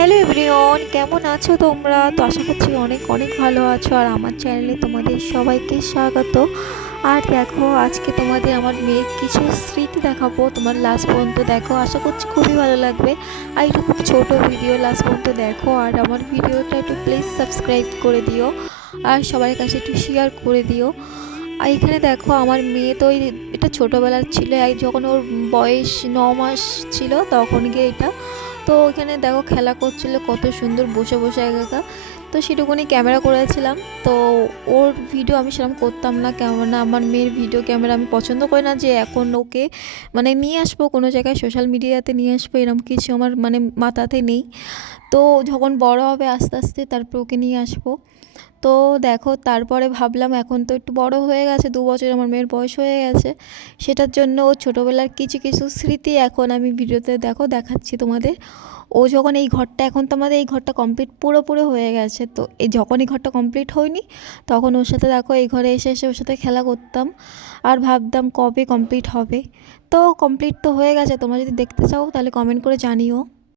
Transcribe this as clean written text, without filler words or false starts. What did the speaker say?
Hello everyone, কেমন আছো তোমরা? তো আশা করছি অনেক অনেক ভালো আছো। আর আমার চ্যানেলে তোমাদের সবাইকে স্বাগত। আর দেখো, আজকে তোমাদের আমার মেয়ের কিছু স্মৃতি দেখাবো। তোমার লাস্ট পর্যন্ত দেখো, আশা করছি খুবই ভালো লাগবে। আর এটা খুব ছোটো ভিডিও, লাস্ট পর্যন্ত দেখো। আর আমার ভিডিওটা একটু প্লিজ সাবস্ক্রাইব করে দিও, আর সবার কাছে একটু শেয়ার করে দিও। আর এখানে দেখো, আমার মেয়ে তো এটা ছোটোবেলার ছিল, যখন ওর বয়স 9 মাস ছিল তখন গিয়ে এটা। তো ওখানে দেখো খেলা করছিল কত সুন্দর, বসে বসে একা। তো সেটুকুনি ক্যামেরা করেছিলাম। তো ওর ভিডিও আমি সেরকম করতাম না, কেননা আমার মেয়ের ভিডিও ক্যামেরা আমি পছন্দ করি না, যে এখন ওকে মানে নিয়ে আসবো কোনো জায়গায় সোশ্যাল মিডিয়াতে নিয়ে আসবো, এরকম কিছু আমার মানে মাথাতে নেই। তো যখন বড় হবে আস্তে আস্তে তারপর ওকে নিয়ে আসবো। তো দেখো, তারপরে ভাবলাম এখন তো একটু বড় হয়ে গেছে, 2 বছর আমার মেয়ের বয়স হয়ে গেছে। সেটার জন্য ও ছোটোবেলার কিছু কিছু স্মৃতি এখন আমি ভিডিওতে দেখো দেখাচ্ছি তোমাদের। ও যখন এই ঘরটা, এখন তো আমাদের এই ঘরটা কমপ্লিট পুরোপুরি হয়ে গেছে, তো এই যখন এই ঘরটা কমপ্লিট হয়নি তখন ওর সাথে দেখো এই ঘরে এসে এসে ওর সাথে খেলা করতাম। আর ভাবতাম কবে কমপ্লিট হবে। তো কমপ্লিট তো হয়ে গেছে, তোমরা যদি দেখতে চাও তাহলে কমেন্ট করে জানিও।